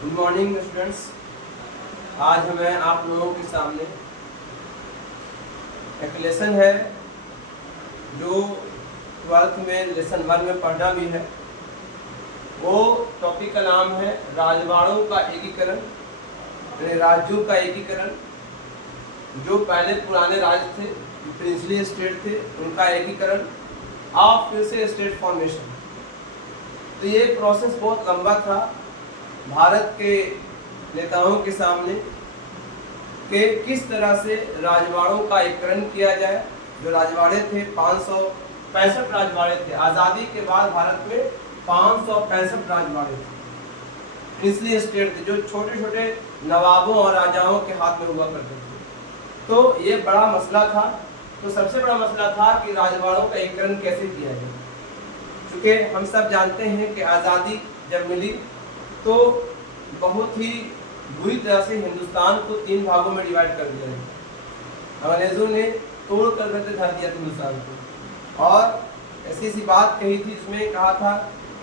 Good morning students. आज मैं आप लोगों के सामने एक लेसन है जो 12th में लेसन 1 में पढ़ना भी है। वो टॉपिक का नाम है राजवाड़ों का एकीकरण, राज्यों का एकीकरण। जो पहले पुराने राज्य थे, प्रिंसली स्टेट थे, उनका एकीकरण और फिर से स्टेट फॉर्मेशन। तो ये प्रोसेस बहुत लंबा था भारत के नेताओं के सामने कि किस तरह से राजवाड़ों का एकीकरण किया जाए। जो राजवाड़े थे 565 राजवाड़े थे। आज़ादी के बाद भारत में 565 राजवाड़े थे, प्रिंसली स्टेट थे, जो छोटे छोटे नवाबों और राजाओं के हाथ में हुआ करते थे। तो ये बड़ा मसला था। तो सबसे बड़ा मसला था कि राजवाड़ों का एकीकरण कैसे किया जाए। चूँकि हम सब जानते हैं कि आज़ादी जब मिली तो बहुत ही बुरी तरह से हिंदुस्तान को 3 भागों में डिवाइड कर दिया गया। अंग्रेजों ने तोड़ कर धर दिया हिंदुस्तान को, और ऐसी सी बात कही थी, इसमें कहा था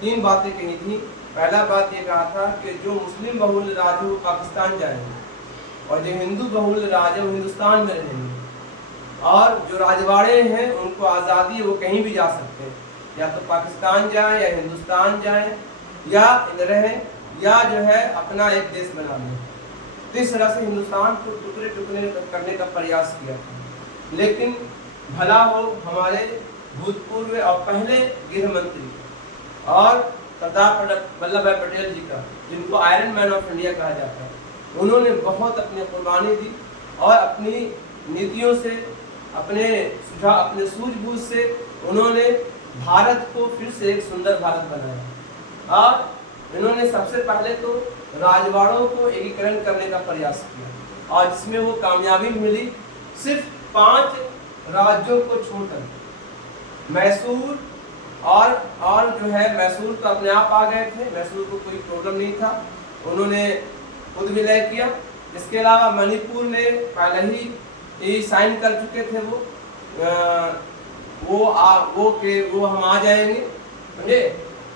3 बातें कही थी। पहला बात ये कहा था कि जो मुस्लिम बहुल राज्य वो पाकिस्तान जाएंगे, और जो हिंदू बहुल राज्य वो हिंदुस्तान में रहेंगे, और जो राजवाड़े हैं उनको आज़ादी, वो कहीं भी जा सकते हैं, या तो पाकिस्तान जाए या हिंदुस्तान जाए या रहें, या जो है अपना एक देश बना लें। तो इस तरह से हिंदुस्तान को टुकड़े टुकड़े करने का प्रयास किया था। लेकिन भला हो हमारे भूतपूर्व और पहले गृह मंत्री और सरदार वल्लभ भाई पटेल जी का, जिनको आयरन मैन ऑफ इंडिया कहा जाता है, उन्होंने बहुत अपनी कुर्बानी दी और अपनी नीतियों से, अपने सुझाव, अपने सूझबूझ से उन्होंने भारत को फिर से एक सुंदर भारत बनाया। और इन्होंने सबसे पहले तो राजवाड़ों को एकीकरण करने का प्रयास किया, और जिसमें वो कामयाबी मिली। सिर्फ 5 राज्यों को छोड़कर मैसूर और जो है, मैसूर तो अपने आप आ गए थे, मैसूर को कोई प्रॉब्लम नहीं था, उन्होंने खुद विलय किया। इसके अलावा मणिपुर ने पहले ही साइन कर चुके थे, वो हम आ जाएंगे, समझे।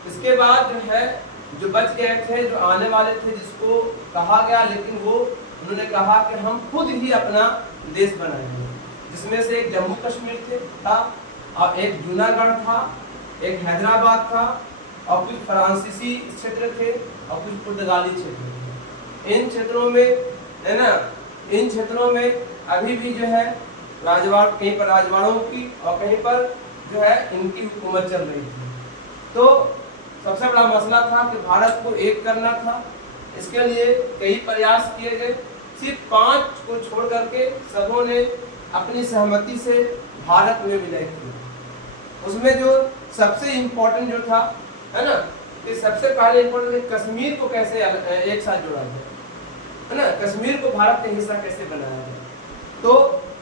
इसके बाद जो है, जो बच गए थे, जो आने वाले थे, जिसको कहा गया, लेकिन वो उन्होंने कहा कि हम खुद ही अपना देश बनाएंगे, जिसमें से एक जम्मू कश्मीर था, और एक जूनागढ़ था, एक हैदराबाद था, और कुछ फ्रांसीसी क्षेत्र थे, और कुछ पुर्तगाली क्षेत्र थे। इन क्षेत्रों में, है ना, इन क्षेत्रों में अभी भी जो है राजवाड़, कहीं पर राजवाड़ों की और कहीं पर जो है इनकी हुकूमत चल रही थी। तो सबसे बड़ा मसला था कि भारत को एक करना था। इसके लिए कई प्रयास किए गए। सिर्फ 5 को छोड़ करके सबों ने अपनी सहमति से भारत में विलय किया। उसमें जो सबसे इम्पोर्टेंट जो था, है ना, कि सबसे पहले इम्पोर्टेंट कश्मीर को कैसे एक साथ जोड़ा जाए, है ना, कश्मीर को भारत का हिस्सा कैसे बनाया जाए। तो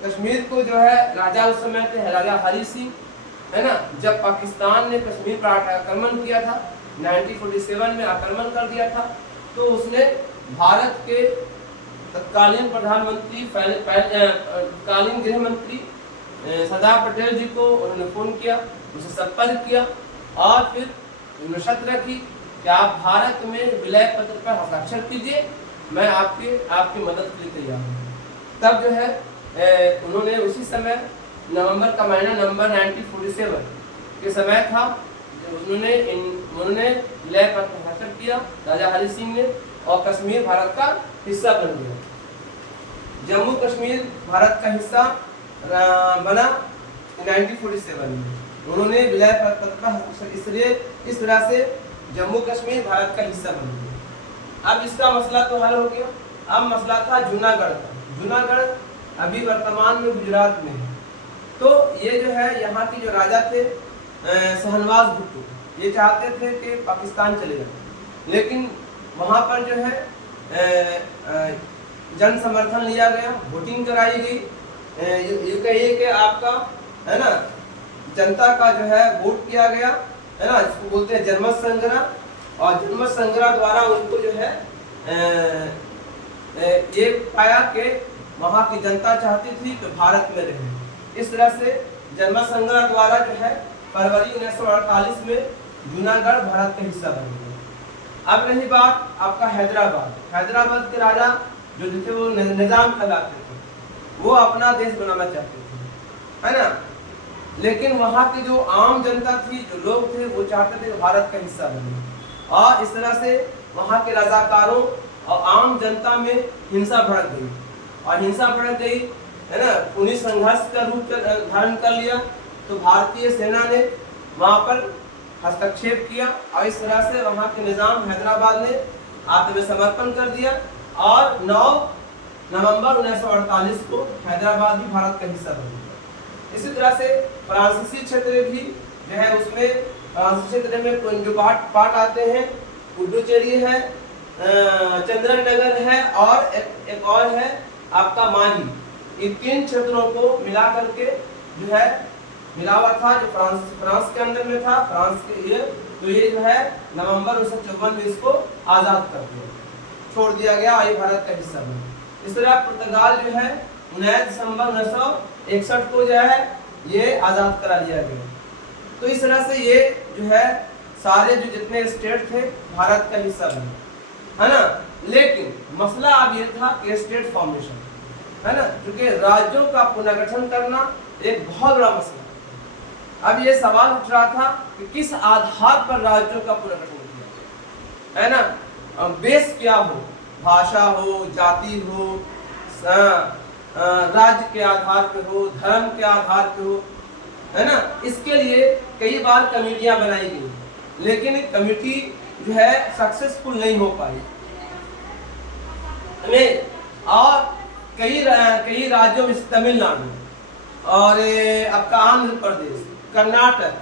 कश्मीर को जो है, राजा उस समय थे राजा हरि सिंह, है ना। जब पाकिस्तान ने कश्मीर पर आक्रमण किया था, 1947 में आक्रमण कर दिया था, तो उसने भारत के तत्कालीन प्रधानमंत्री, तत्कालीन गृह मंत्री सरदार पटेल जी को उन्होंने फ़ोन किया, उनसे संपर्क किया, और फिर उन्होंने शर्त रखी कि आप भारत में विलय पत्र पर हस्ताक्षर कीजिए, मैं आपकी मदद के लिए तैयार हूँ। तब जो है उन्होंने उसी समय नवंबर का महीना, नवंबर 1947 के समय था, उन्होंने विलय पत्र हस्ताक्षर किया राजा हरि सिंह ने, और कश्मीर भारत का हिस्सा बन गया। जम्मू कश्मीर भारत का हिस्सा बना 1947 में। उन्होंने विलय पत्र का हस्ताक्षर, इसलिए इस तरह से जम्मू कश्मीर भारत का हिस्सा बन गया। अब इसका मसला तो हल हो गया। अब मसला था जूनागढ़ का। जूनागढ़ अभी वर्तमान में गुजरात में है। तो ये जो है, यहाँ की जो राजा थे शहनवाज भुट्टो, ये चाहते थे कि पाकिस्तान चले जाए, लेकिन वहाँ पर जो है जन समर्थन लिया गया, वोटिंग कराई गई। ये कहिए कि आपका, है ना, जनता का जो है वोट किया गया, है ना, इसको बोलते हैं जनमत संग्रह, और जनमत संग्रह द्वारा उनको जो है ये पाया कि वहाँ की जनता चाहती थी कि भारत में रहे। इस तरह से जनमत संग्रह द्वारा जो है फरवरी 1948 में जूनागढ़ भारत का हिस्सा बन गया। अब रही बात आपका हैदराबाद। हैदराबाद के राजा जो थे वो निजाम कहलाते थे, वो अपना देश बनाना चाहते थे, है ना। लेकिन वहाँ की जो आम जनता थी, जो लोग थे, वो चाहते थे भारत का हिस्सा बने, और इस तरह से वहाँ के रजाकारों और आम जनता में हिंसा भड़क गई, और हिंसा भड़क गई, है ना, खूनी संघर्ष का रूप धारण कर लिया। तो भारतीय सेना ने वहाँ पर हस्तक्षेप किया, और इस तरह से वहाँ के निजाम हैदराबाद ने आत्मसमर्पण कर दिया, और 9 नवंबर 1948 को हैदराबाद भी भारत का हिस्सा बन गया। इसी तरह से फ्रांसीसी क्षेत्र भी जो है, उसमें फ्रांसीसी क्षेत्र में जो पार्ट आते हैं, पुडुचेरी है, चंद्रनगर है, और एक और है आपका माही। इन 3 क्षेत्रों को मिला करके जो है मिला हुआ था, जो फ्रांस के अंदर में था, फ्रांस के लिए। तो ये जो है नवंबर 1954 में इसको आज़ाद कर दिया, छोड़ दिया गया, और ये भारत का हिस्सा बना। इस तरह पुर्तगाल जो है 19 दिसंबर 1961 को जो है ये आज़ाद करा दिया गया। तो इस तरह से ये जो है सारे जो जितने स्टेट थे भारत का हिस्सा बने, है ना। लेकिन मसला अब ये था कि स्टेट फॉर्मेशन, है ना, क्योंकि राज्यों का पुनर्गठन करना एक बहुत बड़ा मसला। अब ये सवाल उठ रहा था कि किस आधार पर राज्यों का पुनर्गठन किया, है ना, बेस क्या हो, भाषा हो, जाति हो, राज्य के आधार पे हो, धर्म के आधार पे हो, है ना। इसके लिए कई बार कमेटियां बनाई गई, लेकिन कमेटी जो है सक्सेसफुल नहीं हो पाई, और कई राज्यों में, तमिलनाडु और आपका आंध्र प्रदेश, कर्नाटक,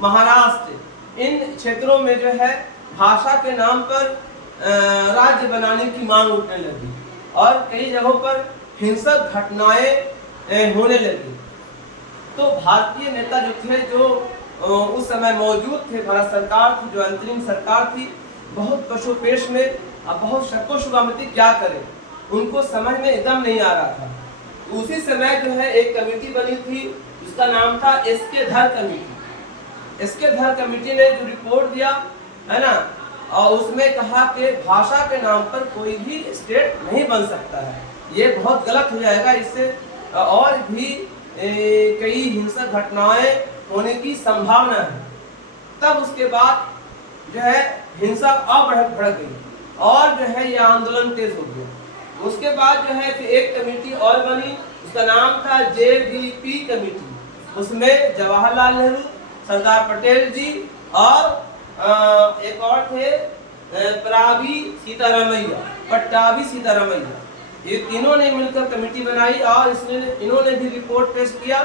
महाराष्ट्र, इन क्षेत्रों में जो है भाषा के नाम पर राज्य बनाने की मांग उठने लगी, और कई जगहों पर हिंसक घटनाएं होने लगी। तो भारतीय नेता जो थे, जो उस समय मौजूद थे, भारत सरकार थी, जो अंतरिम सरकार थी, बहुत पशुपेश में, अब बहुत शक्को शुभामती क्या करें, उनको समझ में एकदम नहीं आ रहा था। उसी समय जो है एक कमेटी बनी थी, उसका नाम था एसके धर कमेटी। एसके धर कमेटी ने जो रिपोर्ट दिया, है ना, और उसमें कहा कि भाषा के नाम पर कोई भी स्टेट नहीं बन सकता है, ये बहुत गलत हो जाएगा, इससे और भी कई हिंसक घटनाएं होने की संभावना है। तब उसके बाद जो है हिंसा और भड़क गई, और जो है ये आंदोलन तेज हो गया। उसके बाद जो है फिर एक कमेटी और बनी, उसका नाम था JVP कमेटी। उसमें जवाहरलाल नेहरू, सरदार पटेल जी, और एक और थे पट्टाभी सीतारामैया, ये तीनों ने मिलकर कमेटी बनाई, और इन्होंने भी रिपोर्ट पेश किया।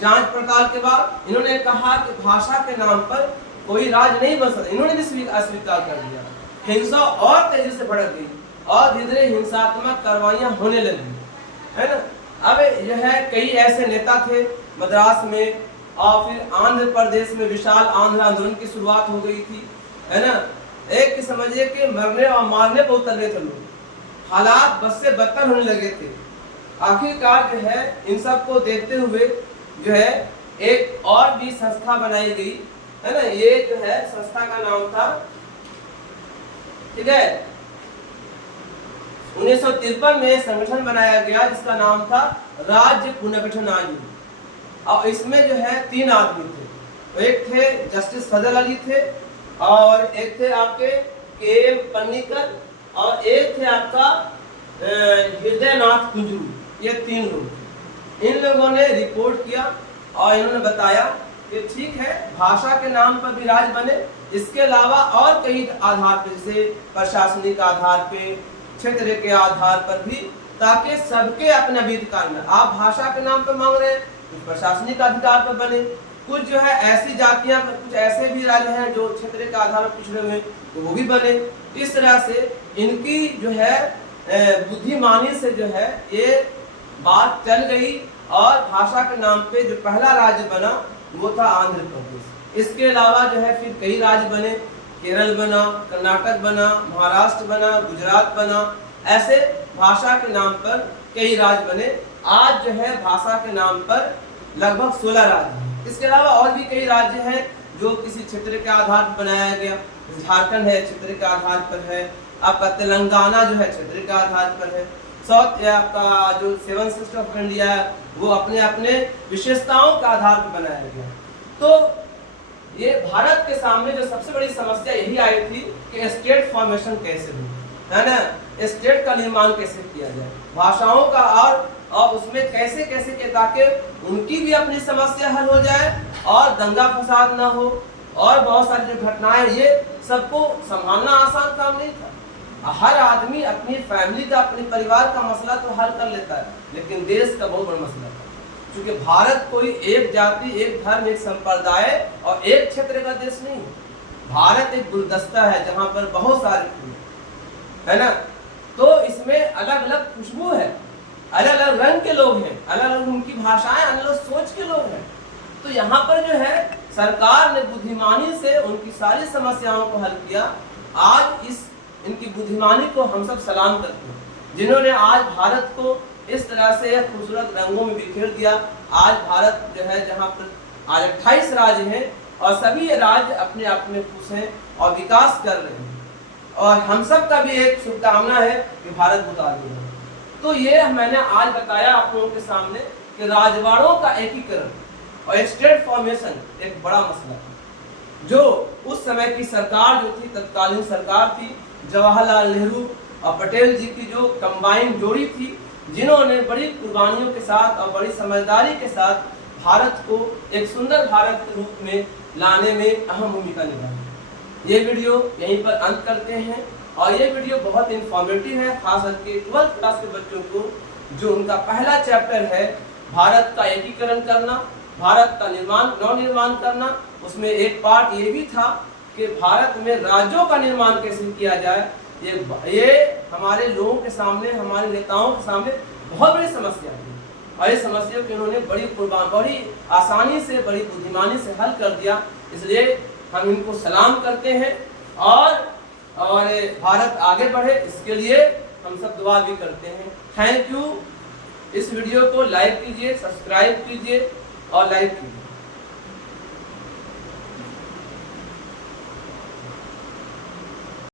जांच पड़ताल के बाद इन्होंने कहा कि भाषा के नाम पर कोई राज नहीं बन सकता, इन्होंने भी अस्वीकार कर दिया। हिंसा और तेजी से भड़क गई, और धीरे धीरे हिंसात्मक कार्रवाइयां होने लगी, है ना। अब यह है कई ऐसे नेता थे मद्रास में, और फिर आंध्र प्रदेश में विशाल आंध्र आंदोलन की शुरुआत हो गई थी, है ना। एक समझिए कि मरने और मारने पर उतर रहे थे लोग, हालात बद से बदतर होने लगे थे। आखिरकार जो है इन सब को देखते हुए जो है एक और भी संस्था बनाई गई, है ना। ये जो है संस्था का नाम था, ठीक है, 1953 में संगठन बनाया गया जिसका नाम था राज्य पुनर्गठन आयोग, और इसमें जो है 3 आदमी थे। तो एक थे जस्टिस फजल अली थे, और एक थे आपके KM पन्नीकर, और एक थे आपका हृदयनाथ कुंजरू। ये 3 लोग, इन लोगों ने रिपोर्ट किया, और इन्होंने बताया कि ठीक है भाषा के नाम पर भी राज बने, इसके अलावा और कई आधार पर, जैसे प्रशासनिक आधार पे, क्षेत्र के आधार पर भी, ताकि सबके अपने अधिकार में, आप भाषा के नाम पर मांग रहे हैं, कुछ प्रशासनिक अधिकार पर बने, कुछ जो है ऐसी जातियां, कुछ ऐसे भी राज्य हैं जो क्षेत्र के आधार पर पिछड़े हुए, तो वो भी बने। इस तरह से इनकी जो है बुद्धिमानी से जो है ये बात चल गई, और भाषा के नाम पे जो पहला राज्य बना वो था आंध्र प्रदेश। इसके अलावा जो है फिर कई राज्य बने, केरल बना, कर्नाटक बना, महाराष्ट्र बना, गुजरात बना, ऐसे भाषा के नाम पर कई राज्य बने। आज जो है भाषा के नाम पर लगभग 16 राज्य हैं। इसके अलावा और भी कई राज्य हैं जो किसी क्षेत्र के आधार पर बनाया गया। झारखंड है क्षेत्र के आधार पर है, आपका तेलंगाना जो है क्षेत्र के आधार पर है, साउथ आपका जो 7 सिस्टर ऑफ इंडिया है वो अपने अपने विशेषताओं के आधार पर बनाया गया। तो ये भारत के सामने जो सबसे बड़ी समस्या यही आई थी कि स्टेट फॉर्मेशन कैसे हो, है ना, स्टेट का निर्माण कैसे किया जाए, भाषाओं का और उसमें कैसे कैसे के ताकि उनकी भी अपनी समस्या हल हो जाए और दंगा फसाद ना हो और बहुत सारी जो घटनाएं, ये सबको संभालना आसान काम नहीं था। हर आदमी अपनी फैमिली का, अपने परिवार का मसला तो हल कर लेता है, लेकिन देश का बहुत बड़ा मसला था, क्योंकि भारत कोई एक जाति, एक धर्म, एक संप्रदाय और एक क्षेत्र का देश नहीं है। भारत एक गुलदस्ता है जहां पर बहुत सारे फूल है ना, तो इसमें अलग अलग खुशबू है, अलग अलग रंग के लोग हैं, अलग अलग उनकी भाषाएं, अलग अलग सोच के लोग हैं। तो यहाँ पर जो है सरकार ने बुद्धिमानी से उनकी सारी समस्याओं को हल किया। आज इनकी बुद्धिमानी को हम सब सलाम करते हैं, जिन्होंने आज भारत को इस तरह से खूबसूरत रंगों में बिखेर दिया। आज भारत जो है जहाँ पर आज 28 राज्य हैं और सभी राज्य अपने आप में खुश हैं और विकास कर रहे हैं, और हम सब का भी एक शुभकामना है कि भारत बुतारू है। तो ये मैंने आज बताया आप लोगों के सामने कि राजवाड़ों का एकीकरण और स्टेट फॉर्मेशन एक बड़ा मसला था, जो उस समय की सरकार जो थी, तत्कालीन सरकार थी, जवाहरलाल नेहरू और पटेल जी की जो कंबाइंड जोड़ी थी, जिन्होंने बड़ी कुर्बानियों के साथ और बड़ी समझदारी के साथ भारत को एक सुंदर भारत के रूप में लाने में अहम भूमिका निभाई। ये वीडियो यहीं पर अंत करते हैं, और ये वीडियो बहुत इंफॉर्मेटिव है, खास करके 12th क्लास के बच्चों को, जो उनका पहला चैप्टर है भारत का एकीकरण करना, भारत का नवनिर्माण करना। उसमें एक पार्ट ये भी था कि भारत में राज्यों का निर्माण कैसे किया जाए। ये हमारे लोगों के सामने, हमारे नेताओं के सामने बहुत बड़ी समस्या थी, और इस समस्या को इन्होंने बड़ी आसानी से, बड़ी बुद्धिमानी से हल कर दिया। इसलिए हम इनको सलाम करते हैं, और भारत आगे बढ़े इसके लिए हम सब दुआ भी करते हैं। Thank you. इस वीडियो को लाइक कीजिए, सब्सक्राइब कीजिए और लाइक कीजिए।